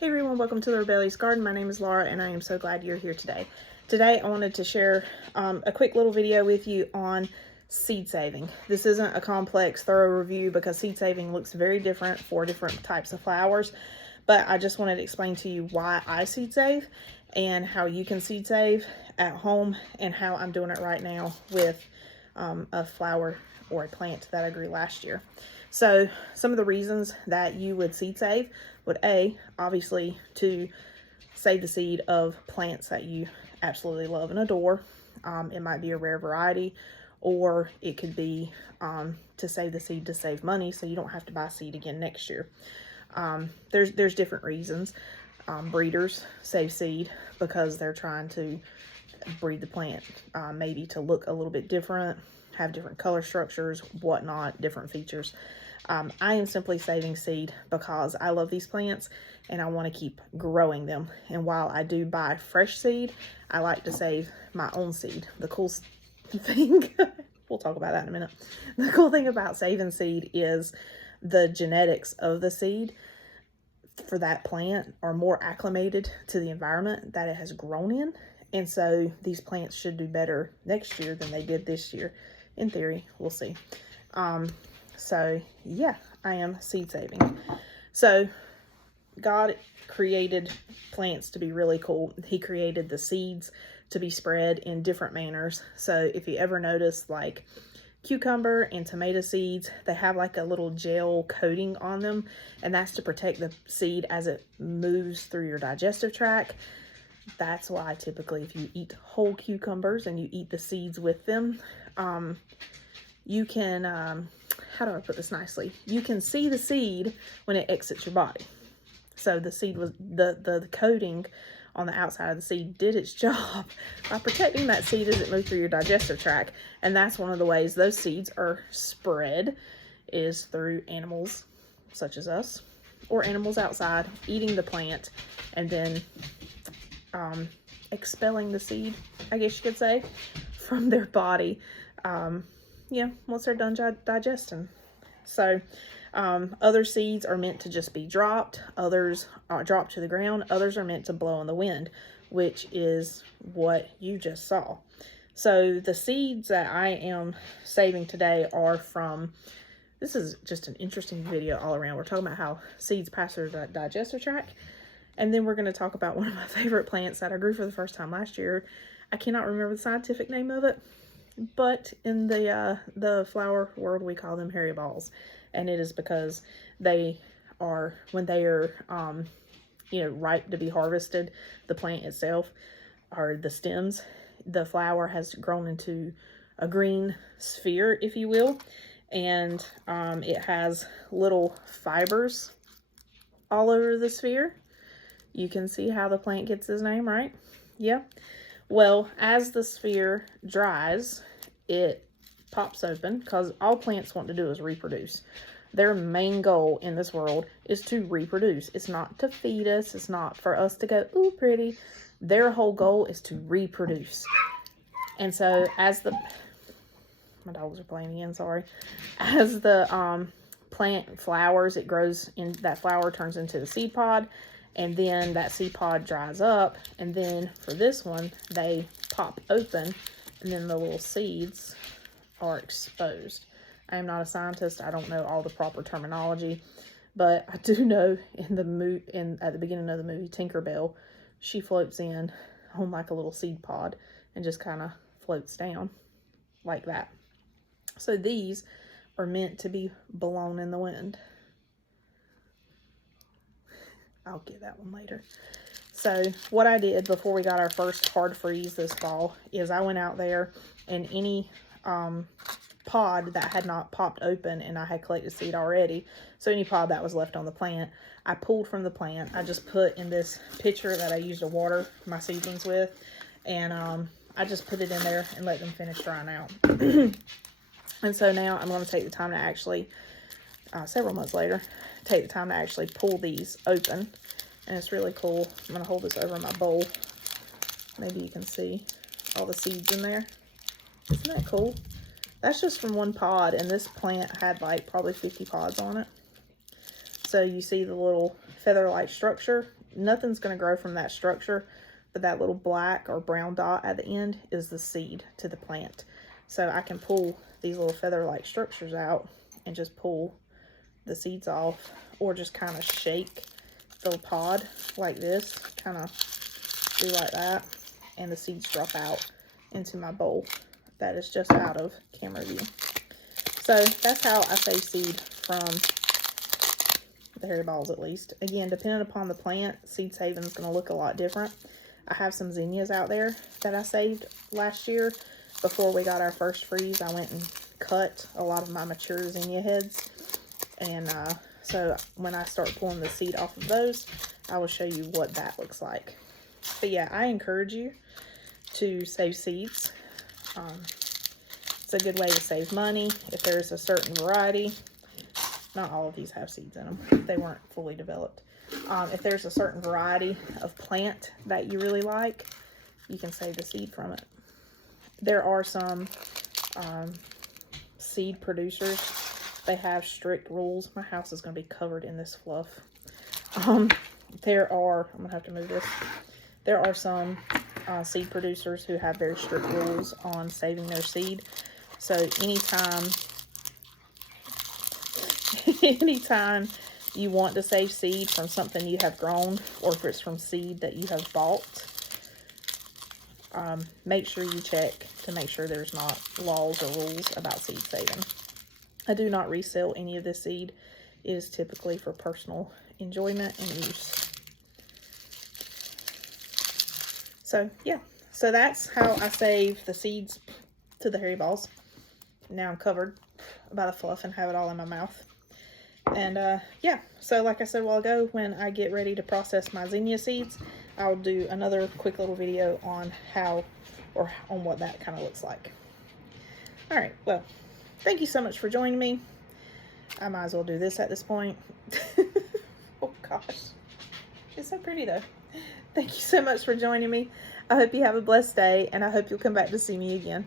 Hey everyone, welcome to the Rebellious Garden. My name is Laura and I am so glad you're here today. Today I wanted to share a quick little video with you on seed saving. This isn't a complex, thorough review because seed saving looks very different for different types of flowers, but I just wanted to explain to you why I seed save and how you can seed save at home and how I'm doing it right now with a flower or a plant that I grew last year. So some of the reasons that you would seed save would obviously to save the seed of plants that you absolutely love and adore. It might be a rare variety, or it could be to save the seed to save money so you don't have to buy seed again next year. There's different reasons. Breeders save seed because they're trying to breed the plant, maybe to look a little bit different, have different color structures, whatnot, different features. I am simply saving seed because I love these plants and I want to keep growing them. And while I do buy fresh seed, I like to save my own seed. The cool thing, we'll talk about that in a minute. The cool thing about saving seed is the genetics of the seed for that plant are more acclimated to the environment that it has grown in. And so these plants should do better next year than they did this year. In theory, we'll see. So yeah, I am seed saving. So God created plants to be really cool. He created the seeds to be spread in different manners. So if you ever notice, like cucumber and tomato seeds, they have like a little gel coating on them, and that's to protect the seed as it moves through your digestive tract. That's why typically if you eat whole cucumbers and you eat the seeds with them, you can, how do I put this nicely? You can see the seed when it exits your body. So the seed was, the coating on the outside of the seed did its job by protecting that seed as it moved through your digestive tract. And that's one of the ways those seeds are spread, is through animals such as us, or animals outside eating the plant and then expelling the seed, I guess you could say, from their body. Yeah, once they're done digesting. So other seeds are meant to just be dropped. Others are dropped to the ground. Others are meant to blow in the wind, which is what you just saw. So the seeds that I am saving today are from, this is just an interesting video all around. We're talking about how seeds pass through the digestive tract. And then we're going to talk about one of my favorite plants that I grew for the first time last year. I cannot remember the scientific name of it, but in the flower world, we call them hairy balls. And it is because they are, when they are, ripe to be harvested, the plant itself, or the stems, the flower has grown into a green sphere, if you will. And it has little fibers all over the sphere. You can see how the plant gets its name, right? Yeah. Well, as the sphere dries, it pops open because all plants want to do is reproduce. Their main goal in this world is to reproduce. It's not to feed us. It's not for us to go, ooh, pretty. Their whole goal is to reproduce. And so as the, my dogs are playing again, sorry. As the plant flowers, it grows in, that flower turns into the seed pod. And then that seed pod dries up, and then for this one, they pop open, and then the little seeds are exposed. I am not a scientist. I don't know all the proper terminology, but I do know at the beginning of the movie, Tinkerbell, she floats in on like a little seed pod and just kind of floats down like that. So these are meant to be blown in the wind. I'll get that one later. So what I did before we got our first hard freeze this fall is I went out there, and any pod that had not popped open, and I had collected seed already, so any pod that was left on the plant, I pulled from the plant. I just put in this pitcher that I used to water my seedlings with, and I just put it in there and let them finish drying out. And so now I'm going to take the time to actually, several months later, take the time to actually pull these open. And it's really cool. I'm going to hold this over my bowl. Maybe you can see all the seeds in there. Isn't that cool? That's just from one pod, and this plant had like probably 50 pods on it. So you see the little feather-like structure. nothing's going to grow from that structure, but that little black or brown dot at the end is the seed to the plant. So I can pull these little feather-like structures out and just pull the seeds off, or just kind of shake the pod like this, kind of do like that, and the seeds drop out into my bowl that is just out of camera view. So that's how I save seed from the hairy balls, at least. Again, depending upon the plant, seed saving is going to look a lot different. I have some zinnias out there that I saved last year. Before we got our first freeze, I went and cut a lot of my mature zinnia heads. And so when I start pulling the seed off of those, I will show you what that looks like. But yeah, I encourage you to save seeds. It's a good way to save money. If there's a certain variety, not all of these have seeds in them. They weren't fully developed. If there's a certain variety of plant that you really like, you can save the seed from it. There are some seed producers. They have strict rules. My house is going to be covered in this fluff. I'm going to have to move this. There are some seed producers who have very strict rules on saving their seed. So anytime you want to save seed from something you have grown, or if it's from seed that you have bought, make sure you check to make sure there's not laws or rules about seed saving. I do not resell any of this seed. It is typically for personal enjoyment and use. So yeah, so that's how I save the seeds to the hairy balls. Now I'm covered by the fluff and have it all in my mouth. And yeah, so like I said a while ago, when I get ready to process my zinnia seeds, I'll do another quick little video on how, or on what that kind of looks like. All right, well, thank you so much for joining me. I might as well do this at this point. Oh gosh, it's so pretty though. Thank you so much for joining me. I hope you have a blessed day, and I hope you'll come back to see me again.